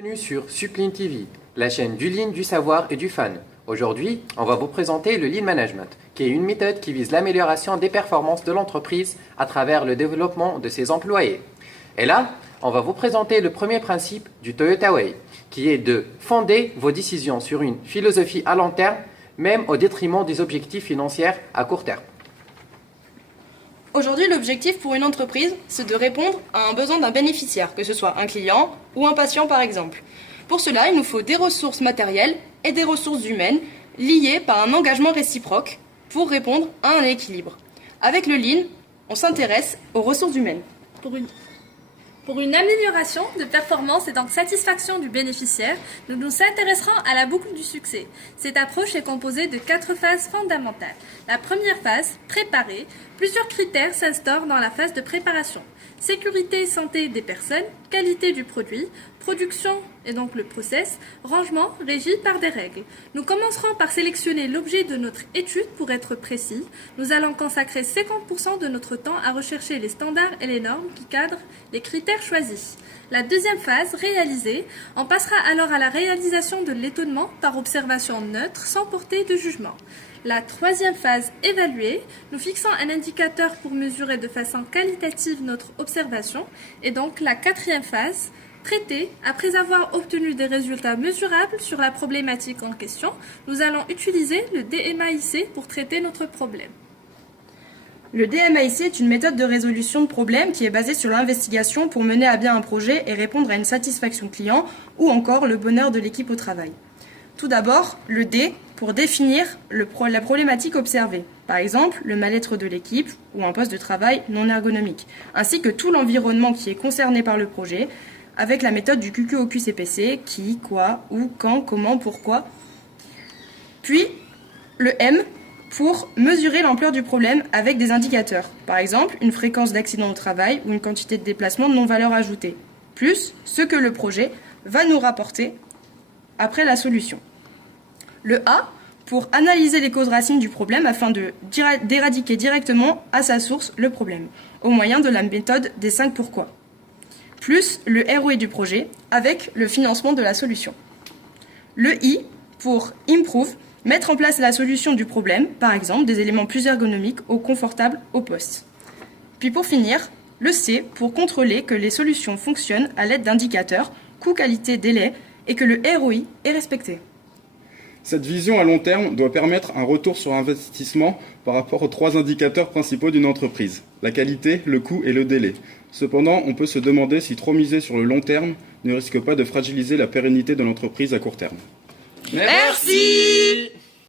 Bienvenue sur Supline TV, la chaîne du Lean, du savoir et du fan. Aujourd'hui, on va vous présenter le Lean Management, qui est une méthode qui vise l'amélioration des performances de l'entreprise à travers le développement de ses employés. Et là, on va vous présenter le premier principe du Toyota Way, qui est de fonder vos décisions sur une philosophie à long terme, même au détriment des objectifs financiers à court terme. Aujourd'hui, l'objectif pour une entreprise, c'est de répondre à un besoin d'un bénéficiaire, que ce soit un client ou un patient par exemple. Pour cela, il nous faut des ressources matérielles et des ressources humaines liées par un engagement réciproque pour répondre à un équilibre. Avec le Lean, on s'intéresse aux ressources humaines. Pour une amélioration de performance et donc satisfaction du bénéficiaire, nous nous intéresserons à la boucle du succès. Cette approche est composée de 4 phases fondamentales. La première phase, préparer. Plusieurs critères s'instaurent dans la phase de préparation. Sécurité et santé des personnes, qualité du produit, production et donc le process, rangement régi par des règles. Nous commencerons par sélectionner l'objet de notre étude pour être précis. Nous allons consacrer 50% de notre temps à rechercher les standards et les normes qui cadrent les critères choisis. La deuxième phase, réaliser, on passera alors à la réalisation de l'étonnement par observation neutre sans porter de jugement. La troisième phase, évaluer, nous fixons un indicateur pour mesurer de façon qualitative notre observation. Et donc la quatrième phase, traiter, après avoir obtenu des résultats mesurables sur la problématique en question, nous allons utiliser le DMAIC pour traiter notre problème. Le DMAIC est une méthode de résolution de problèmes qui est basée sur l'investigation pour mener à bien un projet et répondre à une satisfaction client ou encore le bonheur de l'équipe au travail. Tout d'abord, le D pour définir la problématique observée, par exemple le mal-être de l'équipe ou un poste de travail non ergonomique, ainsi que tout l'environnement qui est concerné par le projet, avec la méthode du QQOQ-CPC, qui, quoi, où, quand, comment, pourquoi. Puis, le M pour mesurer l'ampleur du problème avec des indicateurs, par exemple une fréquence d'accident au travail ou une quantité de déplacement de non-valeur ajoutée, plus ce que le projet va nous rapporter après la solution. Le A pour analyser les causes racines du problème afin d'éradiquer directement à sa source le problème, au moyen de la méthode des 5 pourquoi. Plus le ROI du projet avec le financement de la solution. Le I pour improve, mettre en place la solution du problème, par exemple des éléments plus ergonomiques ou confortables au poste. Puis pour finir, le C pour contrôler que les solutions fonctionnent à l'aide d'indicateurs, coût, qualité, délai et que le ROI est respecté. Cette vision à long terme doit permettre un retour sur investissement par rapport aux 3 indicateurs principaux d'une entreprise, la qualité, le coût et le délai. Cependant, on peut se demander si trop miser sur le long terme ne risque pas de fragiliser la pérennité de l'entreprise à court terme. Merci.